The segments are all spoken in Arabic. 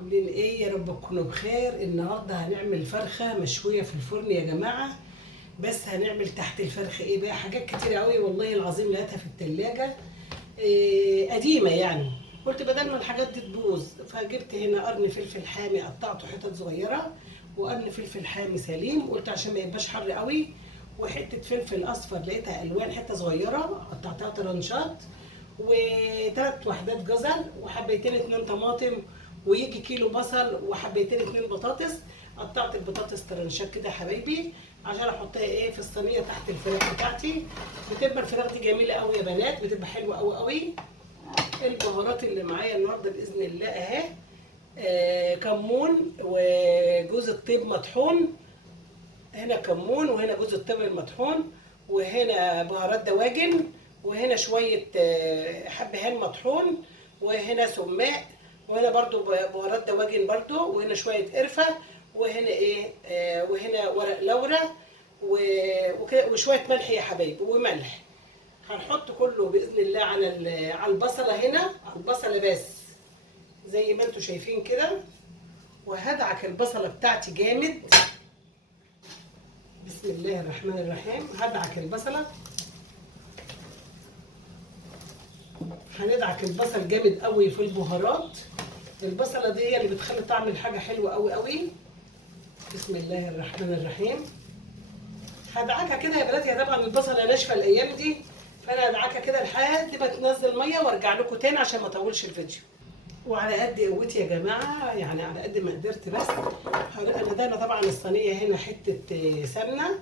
عاملين ايه؟ يا رب تكونوا بخير. النهارده هنعمل فرخه مشويه في الفرن يا جماعه. بس هنعمل تحت الفرخه ايه بقى؟ حاجات كتير قوي والله العظيم لقيتها في التلاجة إيه قديمه يعني. قلت بدل ما الحاجات دي تبوظ، فجبت هنا قرن فلفل حامي قطعته حتت صغيره، وقرن فلفل حامي سليم قلت عشان ما يبقاش حر قوي، وحته فلفل اصفر لقيتها الوان حته صغيره قطعتها طرنشات، وثلاث وحدات جزر، وحبيتين اتنين طماطم، ويجي كيلو بصل، وحبيتين اتنين بطاطس. قطعت البطاطس طرنشات كده يا حبايبي عشان احطها ايه في الصينيه تحت الفراخ بتاعتي. بتبقى الفراخ دي جميله قوي يا بنات، بتبقى حلوه قوي قوي. البهارات اللي معايا النهارده باذن الله اهي، كمون وجوز الطيب مطحون. هنا كمون، وهنا جوز الطيب المطحون، وهنا بهارات دواجن، وهنا شوية حبهان مطحون، وهنا سماق، وهنا برضو بهارات دواجن برضو، وهنا شوية قرفة، وهنا ايه وهنا ورق لورا وشوية ملح يا حبايبي وملح. هنحط كله بإذن الله على البصلة، هنا على البصلة بس زي ما انتوا شايفين كده. وهدعك البصلة بتاعتي جامد. بسم الله الرحمن الرحيم. هدعك البصلة، هندعك البصل جامد قوي في البهارات. البصلة دي هي اللي بتخلي طعم الحاجة حلوة قوي قوي. بسم الله الرحمن الرحيم. هدعكها كده يا بنات. هي طبعا البصلة ناشفة الأيام دي، فأنا هدعكها كده لحد ما تنزل مية وارجع لكم تاني عشان ما اطولش الفيديو. وعلى قد قوتي يا جماعة، يعني على قد ما قدرت. بس أنا دايما طبعا الصينية هنا حتة سمنة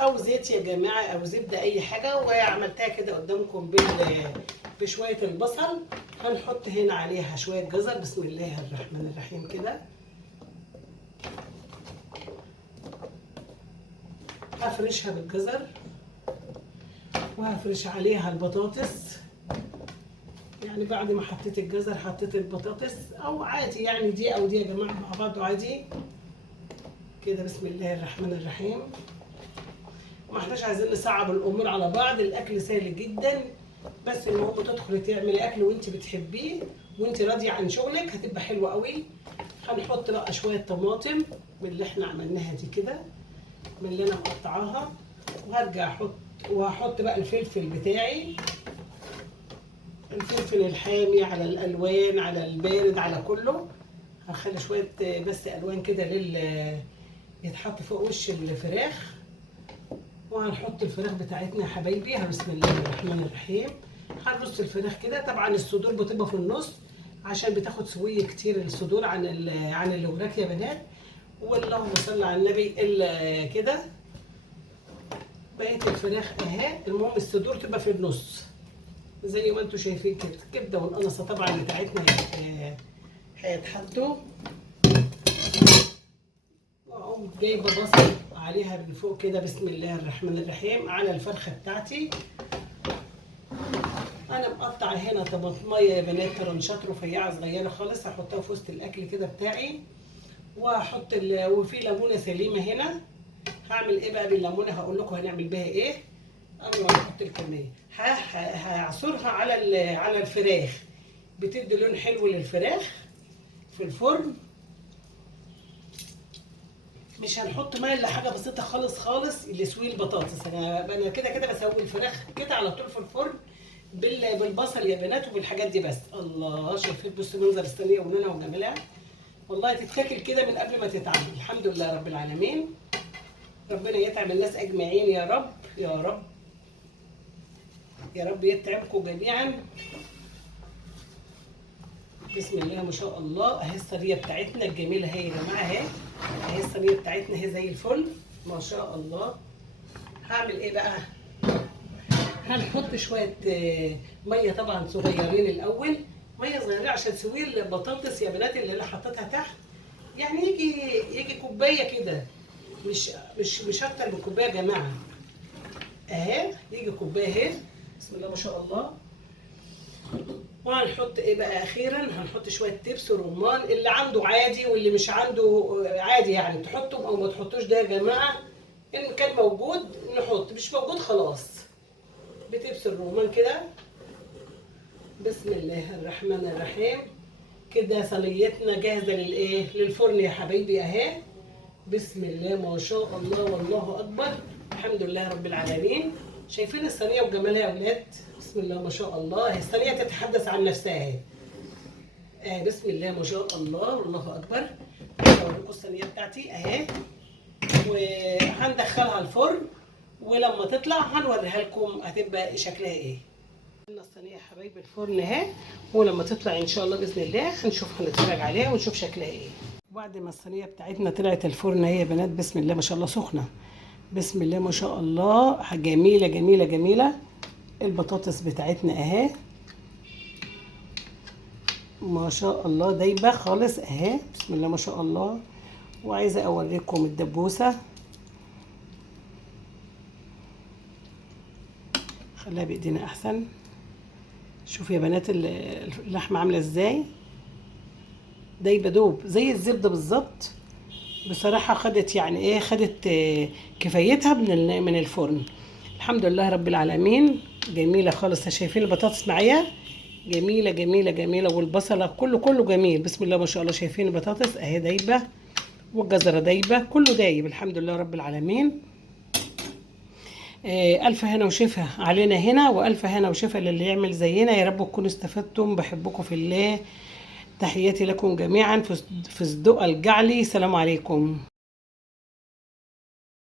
او زيت يا جماعه او زبده اي حاجه، وعملتها كده قدامكم بشويه البصل. هنحط هنا عليها شويه جزر. بسم الله الرحمن الرحيم كده. هفرشها بالجزر، وهفرش عليها البطاطس. يعني بعد ما حطيت الجزر حطيت البطاطس، او عادي يعني دي او دي يا جماعه مع بعض عادي كده. بسم الله الرحمن الرحيم. ما احناش عايزين نصعب الامور على بعض، الاكل سهل جدا. بس المهم تدخلي تعملي اكل وانت بتحبيه وانت راضيه عن شغلك، هتبقى حلوه قوي. هنحط بقى شويه طماطم من اللي احنا عملناها دي كده، من اللي انا مقطعاها. وهرجع وهحط بقى الفلفل بتاعي، الفلفل الحامي على الالوان على البارد على كله. هخلي شويه بس الوان كده يتحط فوق وش الفراخ. وهنحط الفراخ بتاعتنا يا حبايبي. بسم الله الرحمن الرحيم. هنرص الفراخ كده. طبعا الصدور بتبقى في النص عشان بتاخد سويه كتير الصدور عن الوراك يا بنات. واللهم صل على النبي. الا كده بقيه الفراخ اهي. المهم الصدور تبقى في النص زي ما انتم شايفين كده. الكبده والقنصه طبعا بتاعتنا هيتحطوا. واقوم جايبه بصل عليها من فوق كده. بسم الله الرحمن الرحيم. على الفرخه بتاعتي انا مقطعه هنا طماطميه يا بنات طرنشات رفيعه صغيره خالص، هحطها في وسط الاكل كده بتاعي. وهحط وفي ليمونه سليمه هنا. هعمل ايه بقى بالليمونه؟ هقول لكم هنعمل بيها ايه. قبل ما نحط الكميه هعصرها على الفراخ، بتدي لون حلو للفراخ في الفرن. مش هنحط ميه الا حاجه بسيطه خالص خالص لسوي البطاطس. انا كده كده بسوي الفراخ كده على طول في الفرن بالبصل يا بنات وبالحاجات دي بس. الله، شايفين بصوا منظر الصينيه ولونها وجمالها. والله تتاكل كده من قبل ما تتعمل. الحمد لله رب العالمين. ربنا يطعم الناس اجمعين يا رب يا رب يا رب. يطعمكم جميعا. بسم الله ما شاء الله. اهي الصينيه بتاعتنا الجميله اهي يا جماعه اهي. اهي الصينيه بتاعتنا اهي زي الفل ما شاء الله. هعمل ايه بقى؟ هنحط شويه ميه طبعا صغيرين الاول، ميه صغيره عشان تسوي البطاطس يا بنات اللي انا حطيتها تحت. يعني يجي كوبايه كده، مش اكتر من كوبايه يا جماعه. اهي يجي كوبايه اهي. بسم الله ما شاء الله. وهنحط ايه بقى اخيرا؟ هنحط شويه دبس رمان. اللي عنده عادي واللي مش عنده عادي، يعني تحطهم او ما تحطوش ده يا جماعه. ان كان موجود نحط، مش موجود خلاص. بدبس الرمان كده. بسم الله الرحمن الرحيم. كده صينيتنا جاهزه للايه، للفرن يا حبايبي اهي. بسم الله ما شاء الله والله اكبر، الحمد لله رب العالمين. شايفين الصينيه وجمالها يا اولاد؟ بسم الله ما شاء الله، هي الصينيه تتحدث عن نفسها اهي. بسم الله ما شاء الله والله اكبر. هوريكم الصينيه بتاعتي اهي، وهندخلها الفرن، ولما تطلع هنوريها لكم هتبقى شكلها ايه. الصينيه يا حبايبي الفرن اهي، ولما تطلع ان شاء الله باذن الله هنشوف، هنتفرج عليها ونشوف شكلها ايه. وبعد ما الصينيه بتاعتنا طلعت الفرن اهي يا بنات، بسم الله ما شاء الله سخنه، بسم الله ما شاء الله، جميله جميله جميله. البطاطس بتاعتنا اهي ما شاء الله دايبه خالص اهي، بسم الله ما شاء الله. وعايزه اوريكم الدبوسه، خليها بايدينا احسن. شوفوا يا بنات اللحمه عامله ازاي، دايبه دوب زي الزبده بالظبط. بصراحه خدت يعني ايه، خدت كفايتها من الفرن. الحمد لله رب العالمين، جميله خالص. شايفين البطاطس معايا جميله جميله جميله، والبصله كله جميل، بسم الله ما شاء الله. شايفين البطاطس اهي دايبه، والجزره دايبه، كله دايب الحمد لله رب العالمين. ألف هنا وشفا علينا هنا، وألف هنا وشفا للي يعمل زينا. يا رب تكونوا استفدتم، بحبكم في الله. تحياتي لكم جميعا في صدق الجعلي. سلام عليكم.